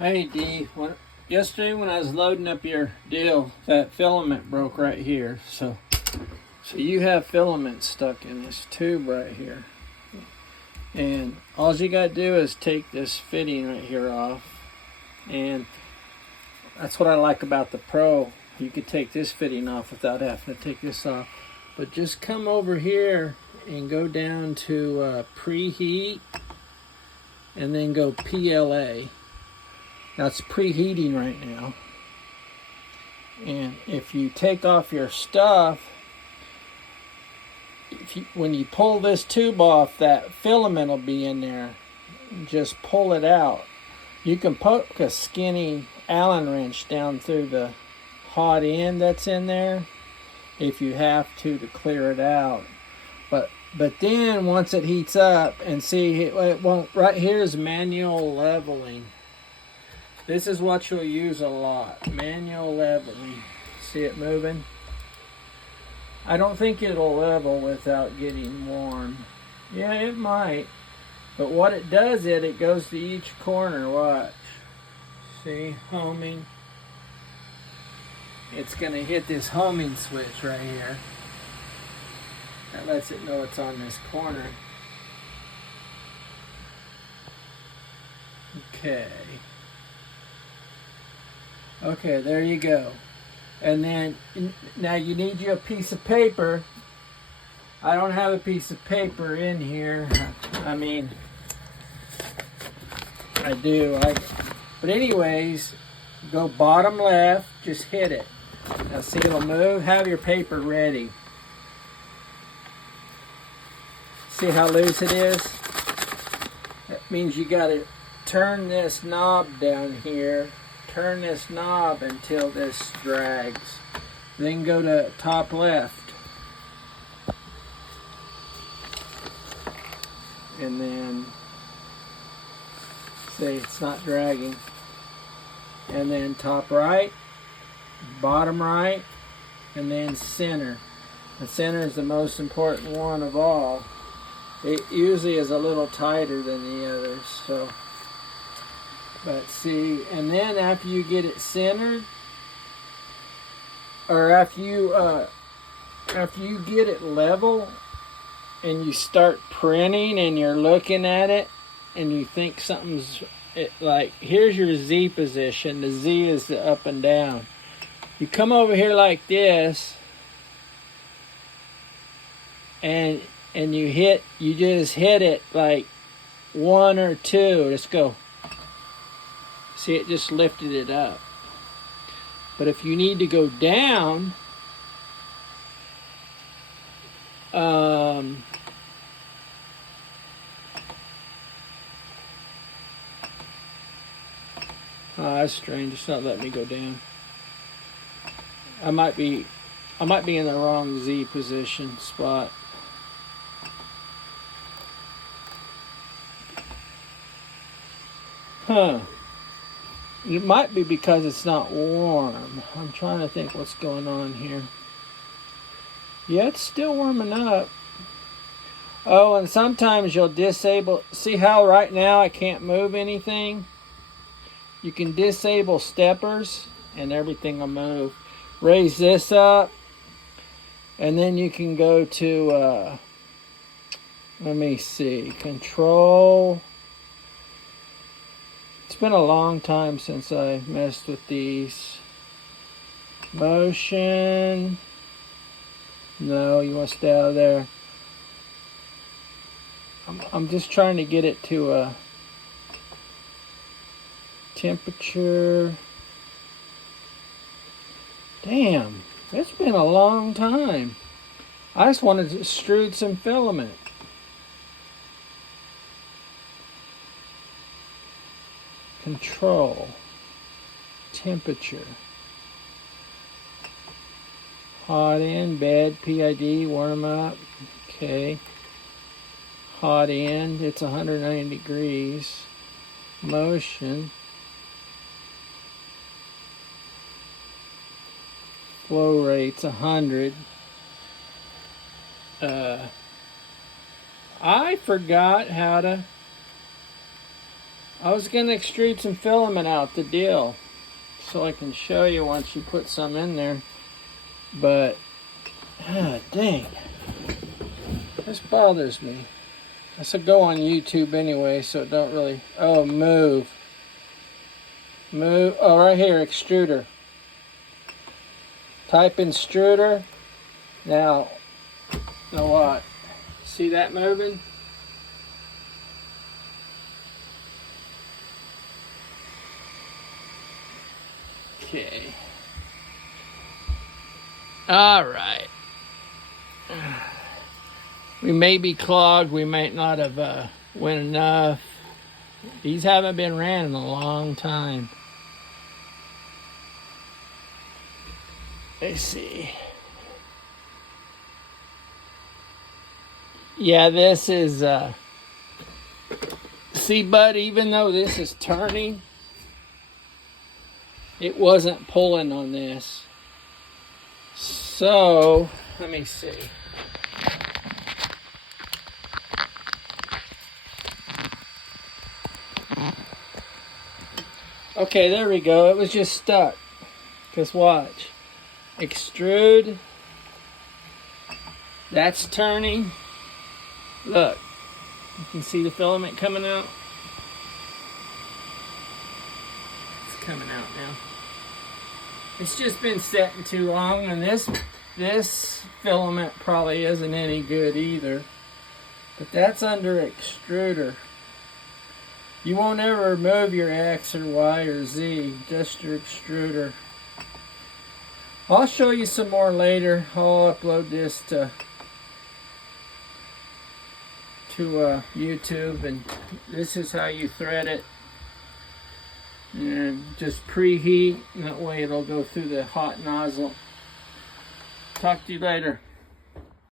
Hey D, yesterday when I was loading up your deal, that filament broke right here. So you have filament stuck in this tube right here. And all you gotta do is take this fitting right here off. And that's what I like about the Pro. You could take this fitting off without having to take this off. But just come over here and go down to preheat and then go PLA. Now it's preheating right now. And if you take off your stuff, when you pull this tube off, that filament will be in there. Just pull it out. You can poke a skinny Allen wrench down through the hot end that's in there if you have to clear it out. But then once it heats up, and see, it won't. Right here is manual leveling. This is what you'll use a lot, manual leveling. See it moving? I don't think it'll level without getting warm. Yeah, it might. But what it does, it goes to each corner, watch. See, homing. It's gonna hit this homing switch right here. That lets it know it's on this corner. Okay, there you go. And then, now you need you a piece of paper. I don't have a piece of paper in here. I mean, I do. But anyways, go bottom left, just hit it. Now see, it'll move. Have your paper ready. See how loose it is? That means you got to turn this knob down here. Turn this knob until this drags. Then go to top left. And then, see, it's not dragging. And then top right, bottom right, and then center. The center is the most important one of all. It usually is a little tighter than the others, so. But see, and then after you get it centered, or after you get it level, and you start printing, and you're looking at it, and you think something's like, here's your Z position. The Z is the up and down. You come over here like this, and you just hit it like 1 or 2. Let's go. See, it just lifted it up. But if you need to go down, oh, that's strange. It's not letting me go down. I might be in the wrong Z position spot. Huh. It might be because it's not warm. I'm trying to think what's going on here. Yeah, it's still warming up. Oh, and sometimes you'll disable. See how right now I can't move anything? You can disable steppers and everything will move. Raise this up. And then you can go to, let me see, control. It's been a long time since I messed with these. Motion. No, you want to stay out of there. I'm just trying to get it to a temperature. Damn, it's been a long time. I just wanted to extrude some filament. Control, temperature, hot end, bed, PID, warm up, okay, hot end, it's 190 degrees, motion, flow rate's 100, I forgot how to I was gonna extrude some filament out the deal so I can show you once you put some in there. But, dang. This bothers me. This will go on YouTube anyway, so it don't really, oh, move. Move, oh, right here, extruder. Type in extruder. Now what? See that moving? Okay. All right. We may be clogged. We might not have went enough. These haven't been ran in a long time. Let's see. Yeah, this is, see, bud, even though this is turning, it wasn't pulling on this. So, let me see. Okay, there we go. It was just stuck. Because watch. Extrude. That's turning. Look. You can see the filament coming out. It's coming out now. It's just been setting too long, and this filament probably isn't any good either. But that's under extruder. You won't ever remove your X or Y or Z, just your extruder. I'll show you some more later. I'll upload this to YouTube, and this is how you thread it. And just preheat, and that way it'll go through the hot nozzle. Talk to you later.